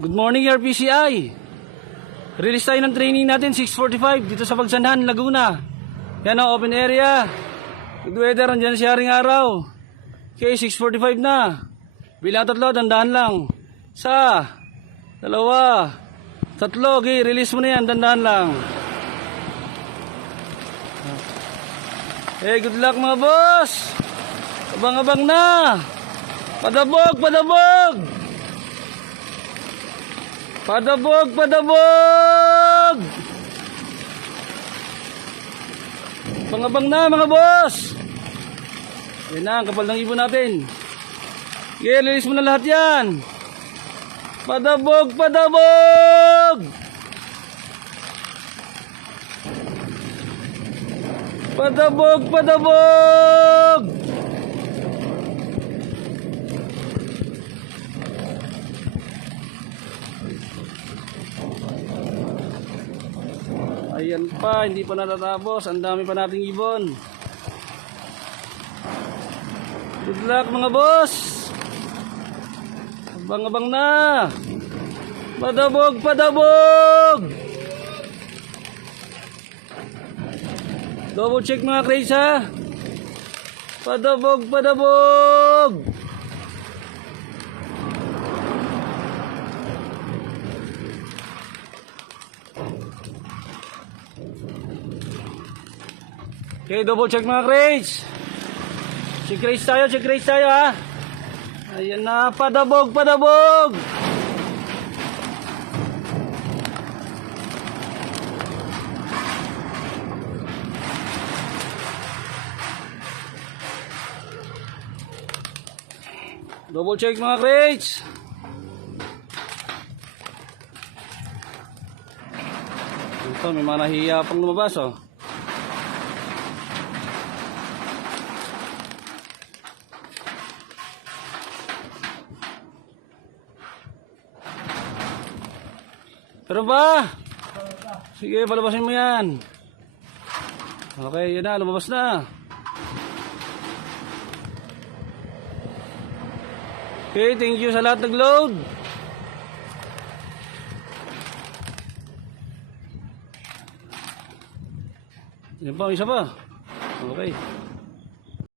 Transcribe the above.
Good morning, RPCI. Release tayo ng training natin, 6:45 dito sa Pagsanhan, Laguna. Yan o, open area. Good weather, andyan sharing araw. Okay, 6:45 na. Bilang 3, dandahan lang. 1, 2, 3. Okay, release mo na yan, dandahan lang. Hey, good luck mga boss. Abang-abang na. Padabog, padabog. Padabog, padabog. Abang-abang na mga boss. Yan na, ang kapal ng ibon natin. Okay, release mo na lahat yan. Padabog, padabog. Padabog, padabog. Ayan pa, hindi pa natatapos. Ang dami pa nating ibon. Good luck mga boss. Abang-abang na. Padabog, padabog. Double check mga crates ha. Padabog, padabog. Okay, double check mga crates. Check rates tayo ha. Ayan na, padabog, padabog. Double check mga crates. Ito, may mga nahiya pang lumabas oh. Pero ba? Sige, palabasin mo yan. Okay, yun na, lumabas na. Okay, thank you sa lahat nag-load. Yan pa, isa pa. Okay.